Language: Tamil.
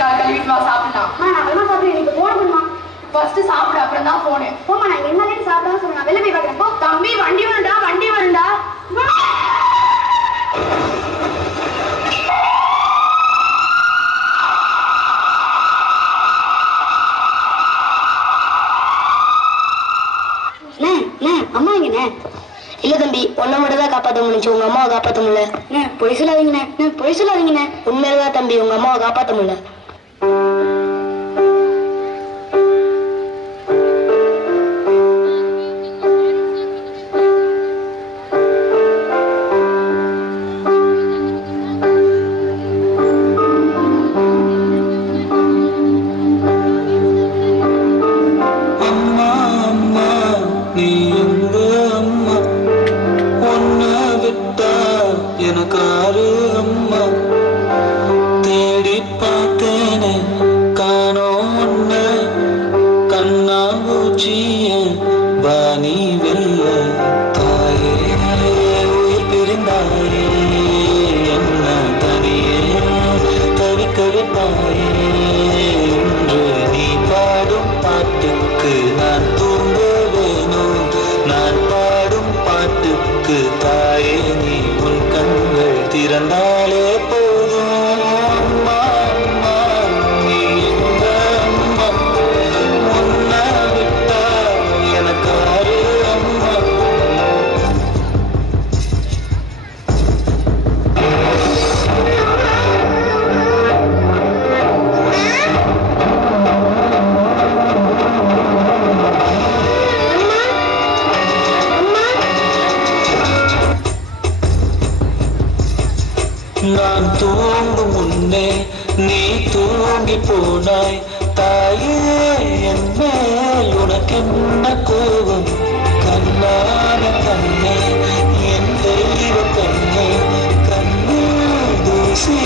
கழுவிட்டு வா சாப்பிடலாம். நான் வெள்ளமா சாப்பிடுறேன். எனக்கு போன் பண்ணுமா? ஃபர்ஸ்ட் சாப்பிடு, அப்புறம் தான் போனு. போமா, நான் என்ன நேரம் சாப்பிடாம சொன்னேன். வெளில போய் பார்க்குறேன். போ. தம்பி வண்டி வருண்டா, வண்டி வருண்டா. அம்மா எங்கண்ணே? இல்ல தம்பி, உன்னை மட்டும் தான் காப்பாற்ற முடிஞ்சு, உங்க அம்மாவை காப்பாற்ற முடியல. பொய் சொல்லாதீங்கண்ணே, பொய் சொல்லாதீங்கண்ணே. உண்மையில்தான் தம்பி, உங்க அம்மாவை காப்பாற்ற முடியல. நான் தூங்கும் முன்னே நீ தூங்கி போனாய் தாயே, என் மேல் உனக்கென்ன கோபம்? கண்ணான கண்ணே, என் தெய்வ கண்ணே, கண்ணே தூசி